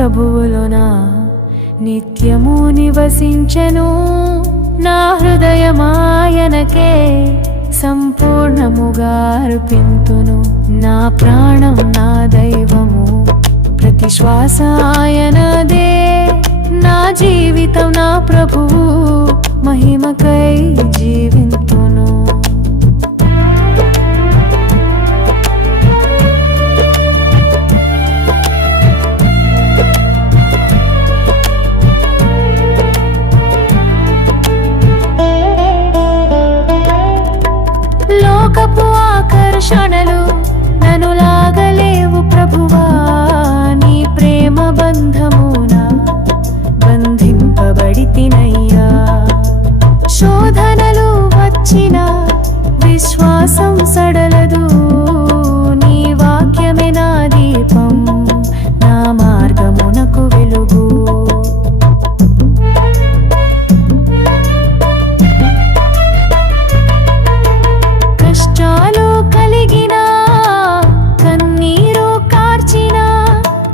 ప్రభువులోన నిత్యము నివసించెను. నా హృదయమాయనకే సంపూర్ణముగా అర్పింతును. నా ప్రాణం నా దైవము, ప్రతి శ్వాస ఆయనదే. నా జీవితం నా ప్రభువు మహిమకై జీవింతును. లోకపు ఆకర్షణలు నన్ను లాగలేవు ప్రభువా, నీ ప్రేమ బంధమున బంధింపబడితినయ్యా. శోధనలు వచ్చిన విశ్వాసం సడలదు, నీ వాక్యమే నా దీపం, నా మార్గమునకు వెలుగు. కష్టాలు కలిగిన కన్నీరు కార్చిన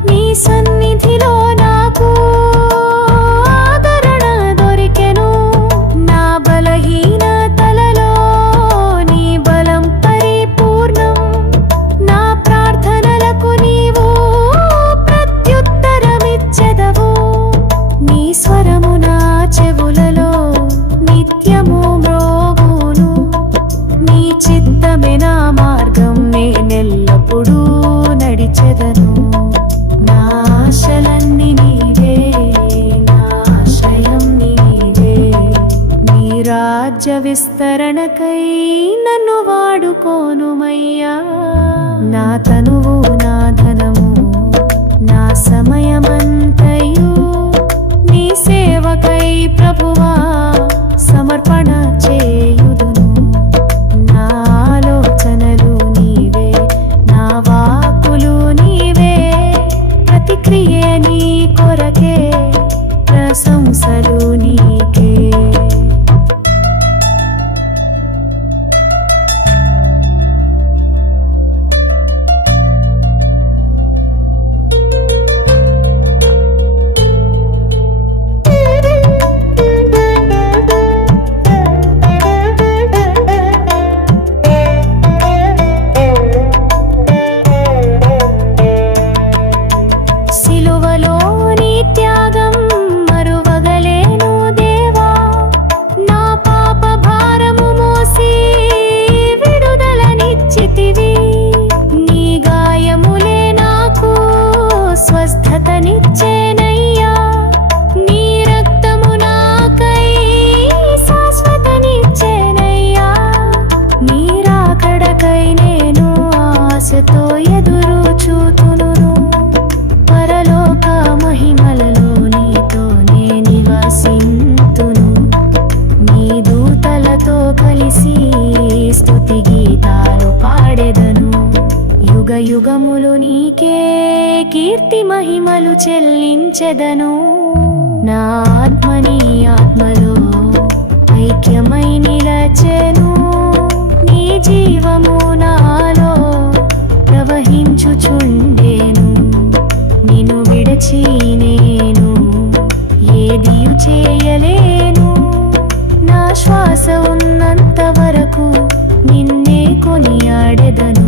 నీ సన్నిధిలో నాకు ఆదరణ దొరికెను. నా బలహీనతలలో నీ బలం పరిపూర్ణం, నా ప్రార్థనలకు నీవు ప్రత్యుత్తరమిచ్చెదవు. నీ స్వరము నా చెవులలో నిత్యము మ్రోగును, నీ చిత్తమే నా మార్గం, నేనెల్లప్పుడూ నడిచెదను. నా ఆశలన్నీ నీవే, నా ఆశ్రయం నీవే. నీ రాజ్య విస్తరణకై నన్ను వాడుకోనుమయ్యా. నా తనువు నా ధనము నా సమయమంతయు నీ సేవకై ప్రభువా సమర్పణ చేయుదును. నా ఆలోచనలు నీవే, నా వాక్కులు నీవే, ప్రతిక్రియ నీ కొరకే, ప్రశంసలు నీకే. సిలువలో నీ త్యాగం మరువగలేను దేవా, నా పాప భారము మోసి విడుదలనిచ్చితివి. నీ గాయములే నాకు స్వస్థతనిచ్చేనయ్యా. నీ రక్తము నాకై శాశ్వతనిచ్చేనయ్యా. నీ రాకడకై నేను ఆశతో ఎదురు చూతును. పరలోక మహిమలలో నీతోనే నివసింతును. నీ దూతలతో కలిసి స్తుతి గీతాలు పాడెదను. యుగ యుగములు నీకే కీర్తి మహిమలు చెల్లించెదను. నా ఆత్మ నీ ఆత్మలో ఐక్యమై నిలచెను. నీ జీవము నాలో ప్రవహించుచుండేను. నిన్ను విడచి నేను ఏదియు చేయలేను. నా శ్వాస ఉన్నంత వరకు నిన్నే కొనియాడెదను.